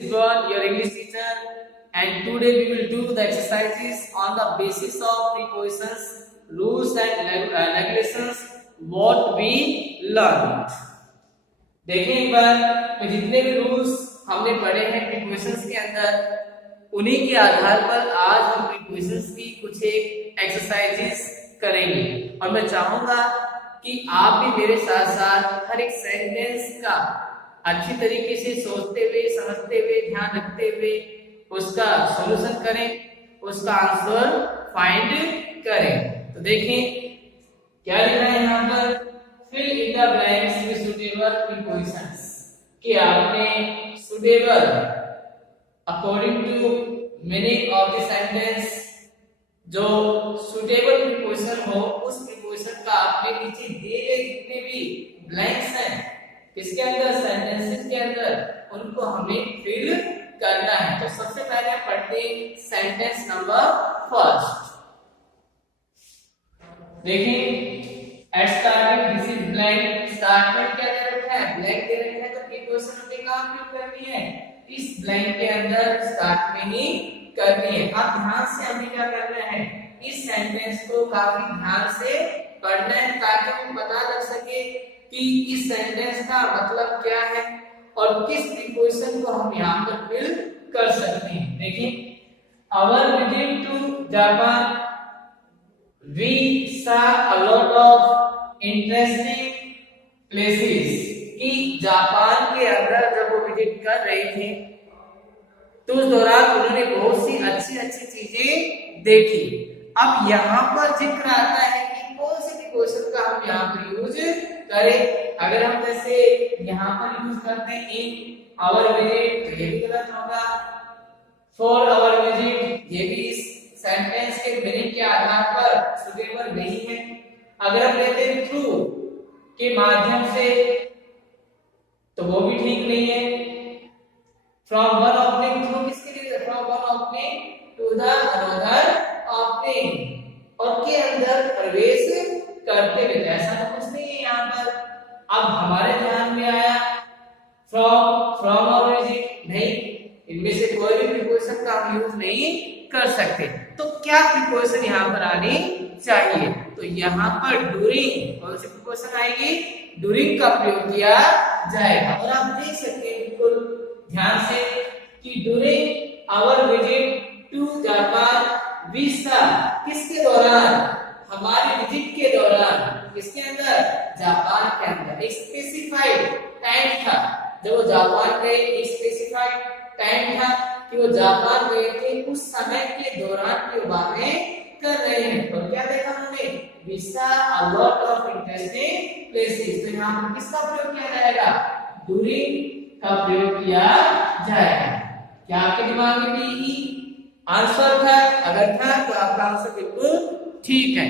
Is your English teacher, and today we will do the exercises on the basis of prepositions, rules and regulations what we learned. देखिए एक बार तो जितने भी rules हमने पढ़े हैं प्रीपोजिशंस के अंदर उन्हीं के आधार पर आज हम प्रीपोजिशंस की कुछ एक एक्सरसाइजेस करेंगे और मैं चाहूंगा कि आप भी मेरे साथ साथ हर एक सेंटेंस का अच्छी तरीके से सोचते हुए, समझते हुए, ध्यान रखते हुए उसका सॉल्यूशन करें, उसका आंसर फाइंड करें। तो देखें क्या लिखा है यहाँ पर, fill in the blanks with suitable prepositions, कि आपने suitable according to meaning of the sentence जो सुटेबल प्रीपोजिशन हो उस प्रीपोजिशन का आपने नीचे दिए गए जितने भी ब्लैंक्स हैं किसके अंदर, सेंटेंसेस के अंदर, उनको हमें फिल करना है। तो सबसे पहले पढ़ते हैं सेंटेंस नंबर फर्स्ट। देखिए at starting this is blank, start में क्या दे रखा है, ब्लैंक दे रखा है, तो प्रीपोजिशन हमें कहां फिल करनी है, इस ब्लैंक के अंदर स्टार्ट में ही करनी है। अब ध्यान से हमें क्या करना है, इस सेंटेंस को काफी ध्यान से पढ़ना है ताकि हमें पता लग सके कि इस सेंटेंस का मतलब क्या है और किस प्रीपोजिशन को हम यहाँ पर फिल कर सकते हैं। देखिए our visit to Japan we saw a lot of interesting places, कि जापान के अंदर जब वो विजिट कर रहे थे तो उस दौरान उन्होंने बहुत सी अच्छी अच्छी चीजें देखी। अब यहाँ पर जिक्र आता है कि कौन सी प्रीपोजिशन का हम यहाँ पर यूज करें। अगर हम जैसे यहाँ पर यूज करते हैं इन आवर विजिट तो ये भी गलत होगा, फॉर आवर विजिट ये भी इस सेंटेंस के मीनिंग के आधार पर सुटेबल नहीं है। अगर हम लेते हैं थ्रू के माध्यम से तो वो भी ठीक नहीं है। फ्रॉम वन ओपनिंग थ्रू किसके लिए, from one opening to the another opening, और के अंदर प्रवेश करते हुए, ऐसा तो कुछ नहीं है यहाँ पर। अब हमारे ध्यान में आया फ्रॉम और विजिट, नहीं, इनमें से कोई भी प्रीपोजिशन का हम यूज नहीं कर सकते। तो क्या प्रीपोजिशन यहाँ पर आनी चाहिए, तो यहाँ पर ड्यूरिंग कौन सी प्रीपोजिशन आएगी, ड्यूरिंग का प्रयोग किया जाएगा। और आप देख सकते हैं बिल्कुल ध्यान से कि during our visit to Japan we saw, किसके दौरान, हमारे विजिट के दौरान, किसके अंदर, जापान के अंदर। एक स्पेसिफाइड टाइम था जब वो जापान गए, एक स्पेसिफाइड टाइम था कि वो जापान गए थे, उस समय के दौरान की बातें कर रहे हैं। और क्या देखा उन्होंने, we saw a lot of interesting places. तो यहाँ पर किसका प्रयोग किया जाएगा, ड्यूरिंग का प्रयोग किया जाएगा। क्या आपके दिमाग में भी आंसर था, अगर था तो आपका आंसर बिल्कुल ठीक है।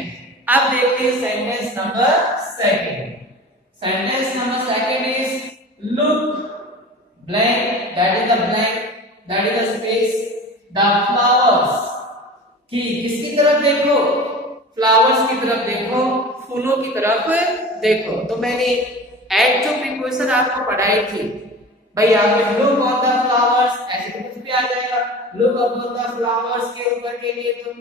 अब देखते हैं sentence number second. Sentence number second is look blank, that is the blank, that is the space, the flowers, कि किसकी तरफ देखो, फ्लावर्स की तरफ देखो, फूलों की तरफ देखो। तो मैंने एट जो प्रीपोजिशन आपको पढ़ाई थी, भाई आपने लुक ऑन द फ्लावर्स, ऐसे तो कुछ भी आ जाएगा, लुक ऑन द फ्लावर्स के ऊपर के लिए तो,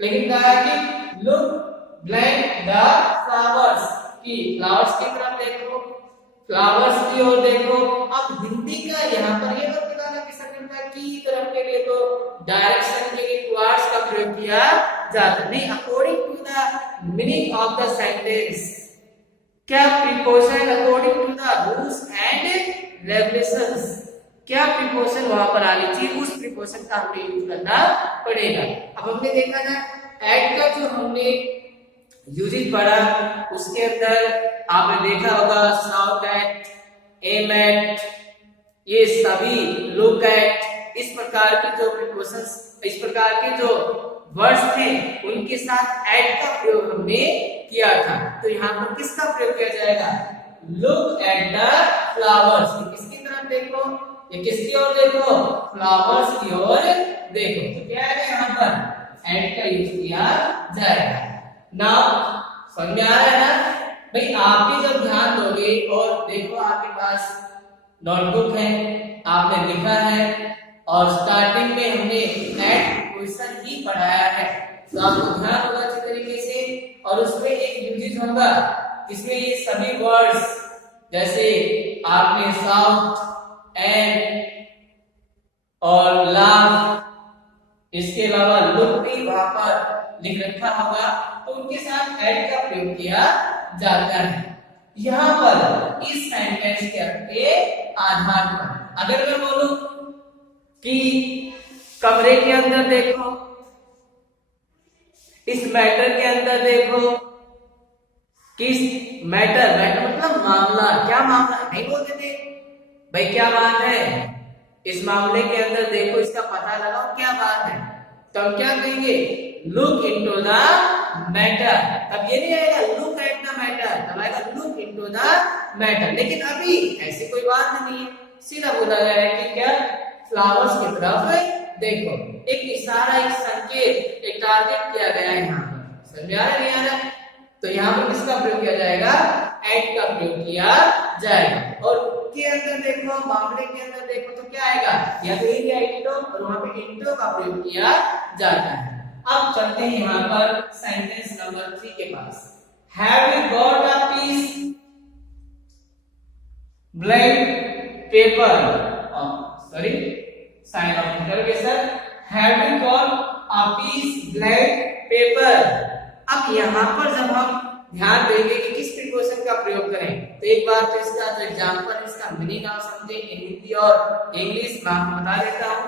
लेकिन कहा कि लुक ब्लैंक द फ्लावर्स, कि फ्लावर्स की तरफ देखो, फ्लावर्स की ओर देखो। अब हिंदी का यहाँ पर ये मत बताना कि सकता की तरफ के लिए तो डायरेक्शन के लिए टुवर्ड्स का प्रयोग किया जाता नहीं, according to the meaning of the sentence. क्या preposition according to the rules and regulations, क्या प्रीपोजिशन वहां पर आनी चाहिए, उस प्रीपोजिशन का हमें यूज करना पड़ेगा। अब हमने देखा ना एट का जो हमने यूजेज पढ़ा उसके अंदर आपने देखा होगा साउट एट, एम एट, ये सभी लुक एट, इस प्रकार के जो प्रीपोजिशंस, इस प्रकार के जो वर्ड्स थे उनके साथ एट का प्रयोग हमने किया था। तो यहाँ पर किसका प्रयोग किया जाएगा, लुक एट द फ्लावर्स, किसकी तरफ देखो, ये किसकी ओर देखो, फ्लावर्स की ओर देखो। तो क्या है यहाँ पर एट का यूज किया जाएगा। नाउ समझ में आ रहा है ना भाई, आप भी जब ध्यान दोगे और देखो आपके पास नोटबुक है, आपने लिखा है और स्टार्टिंग में हमने एट क्वेश्चन ही पढ़ाया है, तो आपको ध्यान होगा अच्छी तरीके से। और उसमें एक यूजेस होगा इसमें ये सभी वर्ड्स, जैसे आपने साउथ एंड और लाभ, इसके अलावा लुक भी वहां पर लिख रखा होगा, तो उनके साथ एड का प्रयोग किया जाता है। यहाँ पर इस सेंटेंस के आधार पर अगर मैं बोलूं कि कमरे के अंदर देखो, इस मैटर के अंदर देखो, किस मैटर, मैटर मतलब मामला, क्या मामला, नहीं बोलते थे भाई क्या बात है, इस मामले के अंदर देखो, इसका पता लगाओ क्या बात है, तो हम क्या कहेंगे, लुक इनटू द मैटर। तब ये नहीं आएगा लुक एट द मैटर, तब आएगा लुक इनटू द मैटर। लेकिन अभी ऐसी कोई बात नहीं है, सीधा बोला गया है कि क्या, फ्लावर्स की तरफ देखो, एक इशारा, एक संकेत, एक टारगेट किया गया है यहाँ पर। समझ आ रहा है नहीं आ रहा? तो यहाँ पर किसका प्रयोग किया जाएगा, एट का प्रयोग किया जाएगा। और के अंदर देखो, मामले के अंदर देखो, तो क्या आएगा, या तो एरिया इंटो, और वहां पे इंटो का प्रयोग किया जाता है। अब चलते हैं यहाँ पर सेंटेंस नंबर 3 के पास। Have you got a piece blank paper, sorry sign of interrogation, have you got a piece blank paper. अब यहाँ पर जब हम ध्यान देंगे कि किस प्रीपोजिशन का प्रयोग करें, तो एक बार तो इसका जो एग्जांपल, इसका मीनिंग आप समझे इन हिंदी और इंग्लिश में आपको बता देता हूं।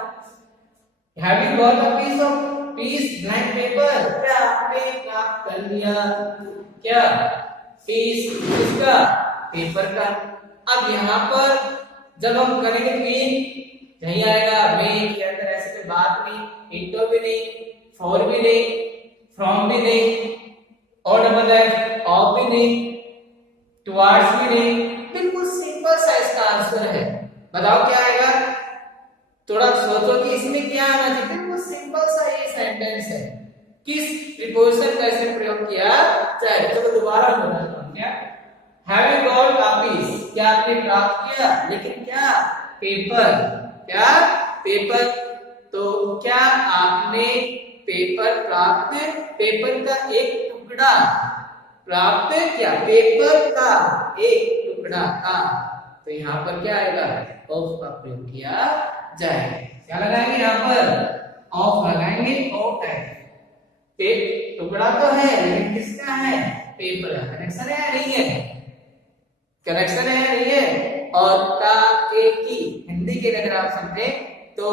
Have you got a piece blank paper, क्या आपने प्राप्त कर लिया, क्या पीस किसका, पेपर का। अब यहाँ पर जब हम करेंगे मीन, नहीं आएगा, में के अंदर ऐसे कोई बात नहीं, इंटो भी नहीं, फॉर भी नहीं, फ्रॉम भी नहीं, और डबल एफ ऑफ भी नहीं, टुवर्ड्स भी नहीं, बिल्कुल सिंपल सा इसका आंसर है। बताओ क्या आएगा, थोड़ा सोचो कि इसमें क्या आना चाहिए। बिल्कुल सिंपल सा ये सेंटेंस है, किस प्रीपोजिशन का इसे प्रयोग किया जाए। चलो दोबारा बताता हूं, क्या have you got a piece, क्या आपने प्राप्त किया, लेकिन क्या, पेपर, क्या पेपर, तो क्या आपने पेपर प्राप्त, पेपर का एक टुकड़ा प्राप्त किया, पेपर का एक टुकड़ा का, तो यहाँ पर क्या आएगा, ऑफ का प्रयोग किया जाएगा। क्या लगाएंगे यहाँ पर, ऑफ लगाएंगे, ऑफ है, टुकड़ा तो है लेकिन किसका है, पेपर का। कनेक्शन है नहीं है, कनेक्शन है नहीं है। और का के की हिंदी के अगर आप समझे तो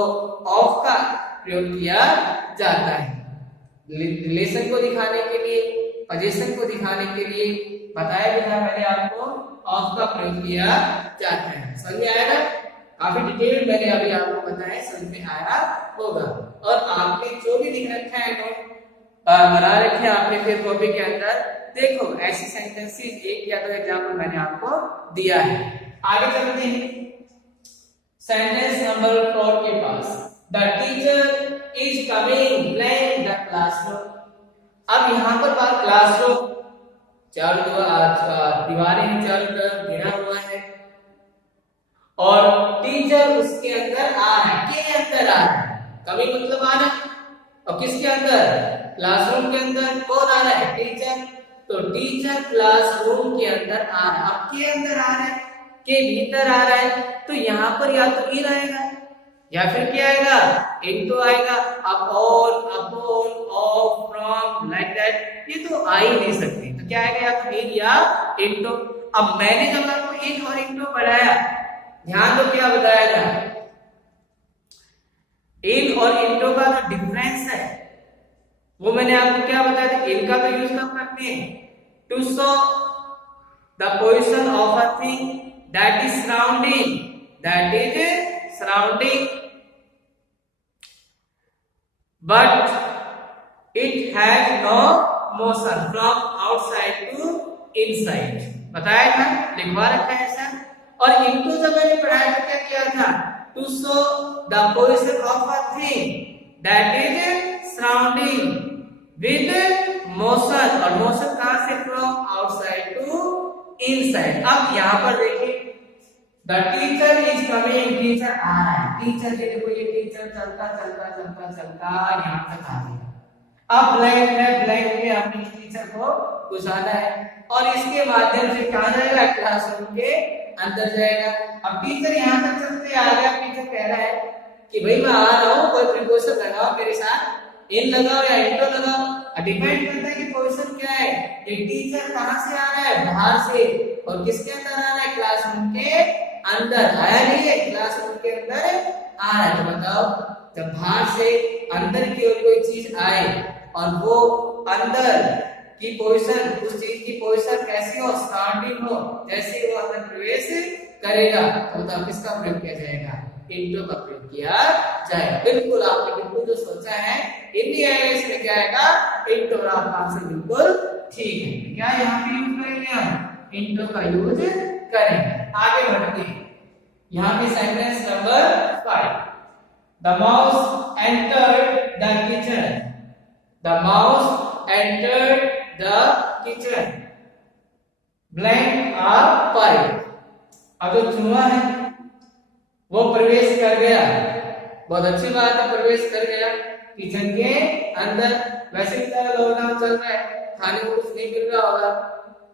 ऑफ का प्रयोग किया जाता है, रिलेशन को दिखाने के लिए, पोजीशन को दिखाने के लिए बताया गया था मैंने आपको, ऑफ का प्रयोग किया जाता है। समझ में आया ना, काफी डिटेल मैंने अभी आपको बताया, समझ में आया होगा। और आपने जो भी लिख रखा है नोट बना रखे आपने फिर कॉपी के अंदर, देखो ऐसी सेंटेंसेस एक या दो एग्जांपल मैंने आपको दिया है। आगे चलते हैं सेंटेंस नंबर 4 के पास। The teacher is coming blank the classroom. अब यहाँ पर बात क्लासरूम, चारों दीवारें चारों तरफ घिरा हुआ है और टीचर उसके अंदर आ रहा है, के अंदर आ रहा है, कमिंग मतलब आना, और किसके अंदर, क्लासरूम के अंदर। कौन आ रहा है, टीचर, तो टीचर क्लासरूम के अंदर आ रहा है। अब के अंदर आ रहा है, के भीतर आ रहा है, तो यहाँ पर या तो इन आएगा या फिर क्या आएगा, इनटू आएगा, upon, upon, of, from, like that, ये तो आ ही नहीं सकती, तो क्या आएगा, या तो इन या इनटू। अब मैंने जब आपको इन और इनटू पढ़ाया, ध्यान दो क्या बताया था, इन और इनटू का जो डिफरेंस है वो मैंने आपको क्या बताया था, इनका तो यूज कब करते हैं, to show the position of a thing that is surrounding, that is surrounding, but it has no motion from outside to inside। बताया था, लिखवा रखा है ऐसा। और इनको जब मैंने पढ़ाया तो क्या किया था, to show the position of a thing that is surrounding with motion, और motion कहां से, from outside to inside। अब यहां पर देखिए the teacher is coming, teacher आ रहा है। टीचर के देखो ये टीचर चलता चलता चलता चलता यहाँ तक आ गया। अब ब्लैंक है, ब्लैंक में अपनी टीचर को घुसाना है और इसके माध्यम से कहा जाएगा क्लासरूम के अंदर जाएगा। अब टीचर यहाँ तक चलते आ गया, टीचर कह रहा है कि भाई मैं आ रहा हूँ, कोई प्रिकॉशन लगाओ मेरे साथ, इन लगाओ या इंटो लगाओ। डिपेंड करता है कि पोजीशन क्या है। एक टीचर कहां से आ रहा है, बाहर से, और किसके अंदर आ रहा है, क्लासरूम के अंदर। आया नहीं है, क्लासरूम के अंदर आ रहा है। तो बताओ, जब बाहर से अंदर की ओर कोई चीज आए और वो अंदर की पोजीशन, उस चीज की पोजीशन कैसी हो, स्टार्टिंग हो, जैसे वो अंदर प्रवेश करेगा तो बताओ किसका प्रयोग किया जाएगा, इंटो का प्रयोग किया जाएगा। बिल्कुल आपने बिल्कुल जो सोचा है इंडिया में क्या आएगा, इंटो। आपका आंसर बिल्कुल ठीक है। क्या यहाँ पे यूज करेंगे हम, इंटो का यूज करेंगे। आगे बढ़ते हैं, यहाँ पे sentence number 5, the mouse entered the kitchen, the mouse entered the kitchen, blank are 5। अब जो चूहा है वो प्रवेश कर गया, बहुत अच्छी बात है, प्रवेश कर गया किचन के अंदर। वैसे भी लॉकडाउन चल रहा है, खाने को कुछ नहीं मिल रहा होगा,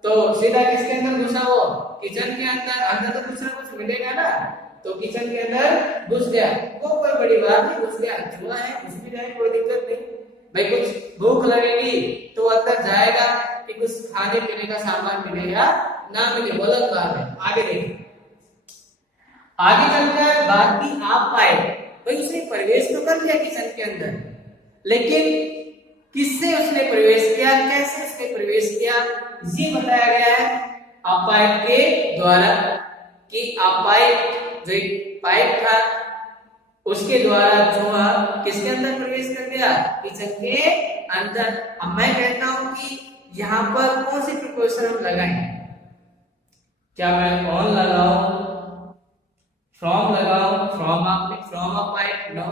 तो सीधा किसके अंदर घुसा, वो किचन के अंदर। अंदर तो कुछ ना कुछ मिलेगा ना, तो किचन के अंदर घुस गया। वो कोई बड़ी बात नहीं, घुस गया, चूहा है, घुस भी जाए, कोई दिक्कत नहीं। भाई कुछ भूख लगेगी तो अंदर जाएगा कि कुछ खाने पीने का सामान मिले या ना मिले, वो अलग बात है। आगे देखिए, आगे चलता है बात की आप पाए। भाई उसने प्रवेश तो कर लिया किचन के अंदर, लेकिन किससे उसने प्रवेश किया, कैसे उसने प्रवेश किया, ये बताया गया है अपाइट के द्वारा। कि अपाइट जो पाइप था उसके द्वारा चूहा किसके अंदर प्रवेश कर गया, किचन के अंदर। अब मैं कहता हूं कि यहाँ पर कौन सी प्रिकॉशन हम लगाएं, क्या मैं ऑन लगाऊं, फ्रॉम लगाओ, फ्रॉम अ पाइप, नो।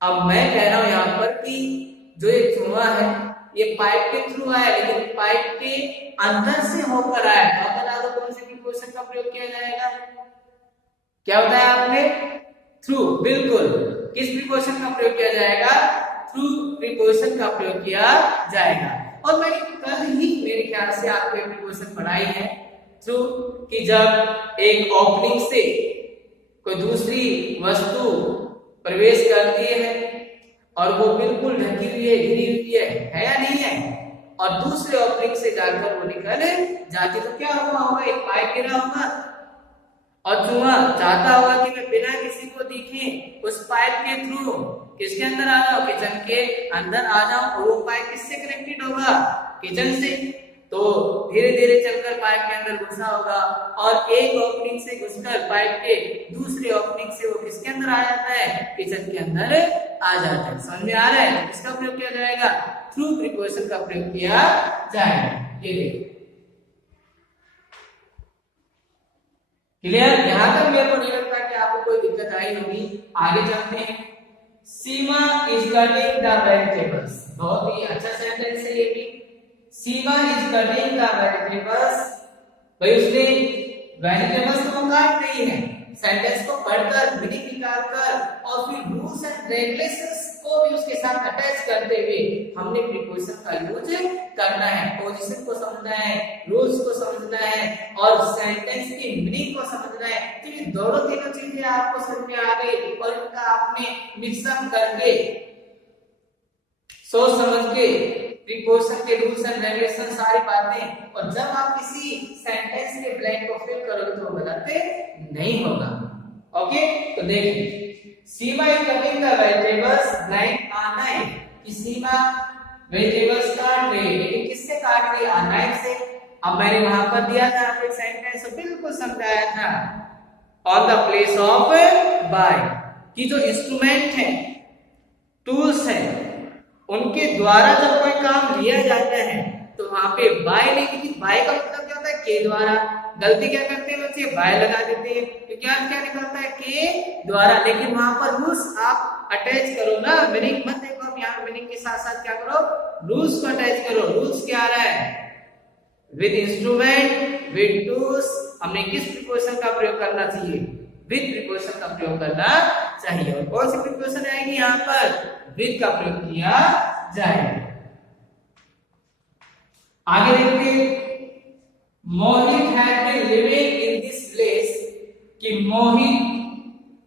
अब मैं कह रहा हूं यहां पर कि जो ये चूहा है ये पाइप के थ्रू आया, लेकिन पाइप के अंदर से होकर आया। तो बता दो कौन सी प्रिकॉशन का प्रयोग किया जाएगा, क्या बताया आपने, थ्रू। बिल्कुल, किस प्रिकॉशन का प्रयोग किया जाएगा, थ्रू प्रिकॉशन का प्रयोग किया जाएगा। और मैंने कल ही मेरे ख्याल से आपको एक प्रिकॉशन पढ़ाई है, थ्रू, कि जब एक ओपनिंग से कोई दूसरी वस्तु प्रवेश करती है और वो बिल्कुल ढकी हुई है, घिरी हुई है या नहीं है, और दूसरे ओपनिंग से जाकर वो निकल जाती, तो क्या हुआ होगा, एक पाइप गिरा होगा और चूहा चाहता होगा कि मैं बिना किसी को दिखे उस पाइप के थ्रू किसके अंदर आ जाऊं, किचन के अंदर आ जाऊं। और वो पाइप किससे कनेक्टेड होगा, किचन से। तो धीरे धीरे चलकर पाइप के अंदर घुसा होगा और एक ओपनिंग से घुसकर पाइप के दूसरे ओपनिंग से वो किसके अंदर आ जाता है, किचन के अंदर आ जाता है। समझ में आ रहा है, किसका प्रयोग किया जाएगा, थ्रू प्रिकॉशन का प्रयोग किया जाएगा। ये देखो क्लियर, यहां तक मेरे को नहीं लगता कि आपको कोई दिक्कत आई होगी। आगे चलते हैं, सीमा इज कटिंग द वेजिटेबल्स, बहुत ही अच्छा सेंटेंस है ये भी। सीमा इज कटिंग द वेजिटेबल्स, भाई उसने वेजिटेबल्स को काट रही है। सेंटेंस को पढ़कर, मीनिंग निकालकर और फिर रूल्स एंड रेगुलेशंस को भी उसके साथ अटैच करते हुए हमने प्रीपोजिशन का यूज करना है। पोजीशन को समझना है, रूल्स को समझना है और सेंटेंस की मीनिंग को समझना है। तो ये दोनों तीनों चीजें आपको समझ में आ गई और इनका आपने मिक्सअप करके सोच समझ के प्रीपोजिशन के रूल्स एंड रेगुलेशन सारी बातें, और जब आप किसी सेंटेंस के ब्लैंक को फिल करोगे तो वो गलत नहीं होगा। ओके, तो देखिए, Seema is cutting the vegetables blank on knife, कि सीमा वेजिटेबल्स काट रही है, लेकिन किससे काट रही है, नाइफ से। अब मैंने वहां पर दिया था आपको एक सेंटेंस, तो बिल्कुल समझाया था, on the place of by, कि जो इंस्ट्रूमेंट है, टूल्स है, उनके द्वारा जब कोई काम लिया जाता है तो वहां पे बाय नहीं, क्योंकि बाय का मतलब क्या होता है, के द्वारा। गलती क्या करते हैं बच्चे, बाय लगा देते हैं, तो क्या क्या निकलता है, के द्वारा। लेकिन वहां पर रूल्स आप अटैच करो ना, मीनिंग मत देखो, आप यहाँ मीनिंग के साथ साथ क्या करो, रूल्स को अटैच करो। रूल्स क्या आ रहा है, विद इंस्ट्रूमेंट, विद टूल्स हमने किस प्रीपोजिशन का प्रयोग करना चाहिए? विद प्रीपोजिशन का प्रयोग करना चाहिए। और कौन सी प्रीपोजिशन आएगी यहाँ पर? विद का प्रयोग किया जाएगा। आगे देखिए, Mohit had been living in this village, कि मोहित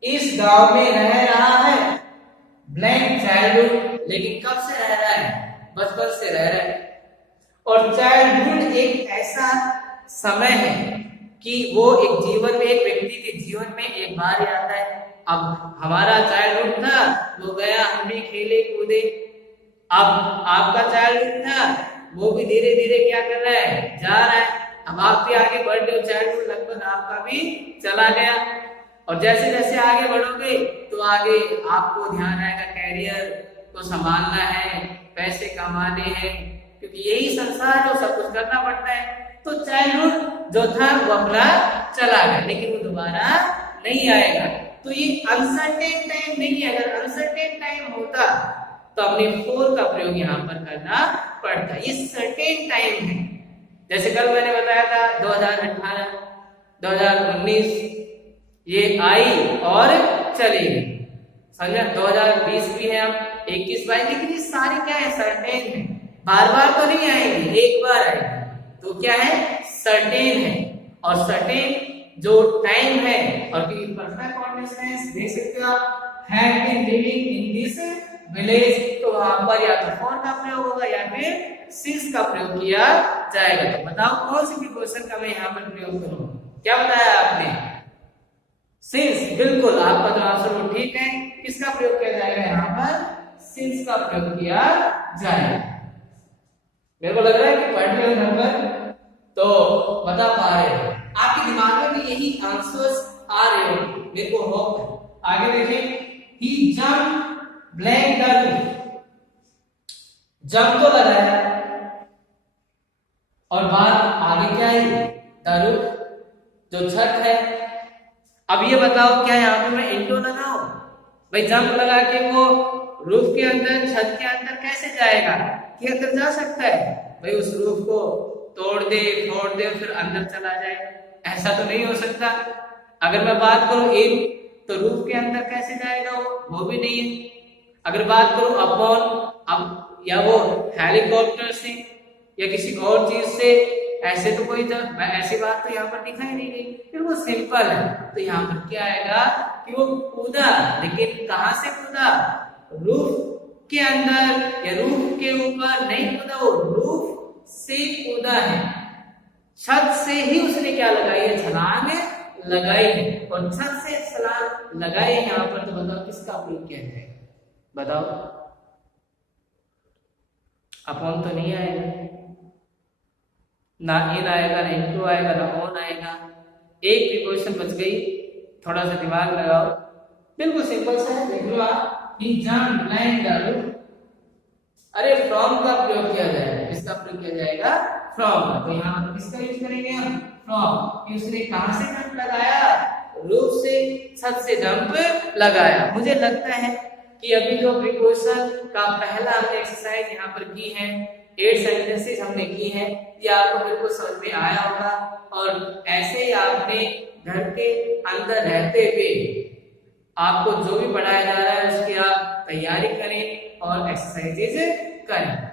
इस गांव में रह रहा है ब्लैंक चाइल्डहुड, लेकिन कब से रह रहा है? बचपन से रह रहा है। और चाइल्डहुड एक ऐसा समय है कि वो एक जीवन में, एक व्यक्ति के जीवन में एक बार ही आता है। अब हमारा चाइल्डहुड था, वो गया, हम भी खेले कूदे। अब आपका चाइल्डहुड था, वो भी धीरे धीरे क्या कर रहा है? जा रहा है। अब आप भी आगे बढ़ रहे हो, चाइल्डहुड लगभग आपका भी चला गया। और जैसे जैसे आगे बढ़ोगे तो आगे आपको ध्यान आएगा, कैरियर को संभालना है, पैसे कमाने हैं, क्योंकि यही संसार है, सब कुछ करना पड़ता है। तो चाइल्डहुड जो था वो अपना चला गया, लेकिन वो दोबारा नहीं आएगा। तो ये अनसर्टेन टाइम नहीं है। अगर अनसर्टेन टाइम होता तो अपने फोर का प्रयोग यहाँ पर करना पड़ता। ये सर्टेन टाइम है। जैसे कल मैंने बताया था 2018, 2019 ये आई और चली गई, समझा? 2020 भी है, अब 21-22, लेकिन ये सारी क्या है? सर्टेन है। बार बार तो नहीं आएंगे, एक बार आएंगे। तो क्या है? सर्टेन है। और सर्टेन जो टाइम है, और परफेक्ट कॉन्टिन्यूअस देख सकते हो आप, had been living in this village, तो वहां पर या तो फॉर का प्रयोग होगा या फिर सिंस का प्रयोग किया जाएगा। तो बताओ कौन सी प्रीपोजिशन का मैं यहाँ पर प्रयोग करूं? क्या बताया आपने? सिंस। बिल्कुल, आपका जो आंसर वो ठीक है। किसका प्रयोग किया जाएगा यहाँ पर? सिंस का प्रयोग किया जाएगा। मेरे को लग रहा है कि पर्टिकुलर नंबर तो बता पा रहे हो, आपके दिमाग में भी यही आंसर्स आ रहे हो, मेरे को होप है। आगे देखिए, he jump blank the roof, jump तो लगाया और बात आगे क्या है? द रूफ, जो छत है। अब ये बताओ, क्या यहाँ पे मैं इंटो लगाऊं? भाई जंप लगा के वो रूफ के अंदर, छत के अंदर कैसे जाएगा? कि अंदर जा सकता है? भाई उस रूफ को तोड़ दे, फोड़ दे, फिर अंदर चला जाए, ऐसा तो नहीं हो सकता। अगर मैं बात करूं इन, तो रूफ के अंदर कैसे जाएगा? वो भी नहीं है। अगर बात करूं अपॉन, अब या वो हेलीकॉप्टर से या किसी और चीज से, ऐसे तो कोई ऐसी बात तो यहाँ पर दिखाई नहीं गई। फिर वो सिंपल है। तो यहाँ पर क्या आएगा कि वो कूदा, लेकिन कहां से कूदा? रूफ के अंदर या रूफ के ऊपर नहीं कूदा, वो रूफ से कूदा है। छत से ही उसने क्या लगाई है? छलांग लगाई है। और छत से छलांग लगाई है यहाँ पर। तो बताओ किसका प्रयोग किया जाएगा? बताओ। अपॉन तो नहीं आएगा, ना इन आएगा, ना इनटू आएगा, ना ऑन आएगा। एक प्रीपोजिशन बच गई, थोड़ा सा दिमाग लगाओ। बिल्कुल सिंपल सा है, देख लो आप। ही जंप ब्लैंक द रूफ, अरे फ्रॉम का प्रयोग किया जाएगा। किसका प्रयोग किया जाएगा? फ्रॉम। तो यहाँ पर किसका यूज करेंगे हम? फ्रॉम। कि उसने कहां से जंप लगाया? रूफ से, छत से जंप लगाया। मुझे लगता है कि अभी जो प्रीपोजिशन का पहला हमने एक्सरसाइज यहाँ पर की है, 8 सेंटेंसेस हमने की है, ये आपको बिल्कुल समझ में आया होगा। और ऐसे ही आपने घर के अंदर रहते हुए आपको जो भी पढ़ाया जा रहा है उसकी आप तैयारी करें और एक्सरसाइजेज करें।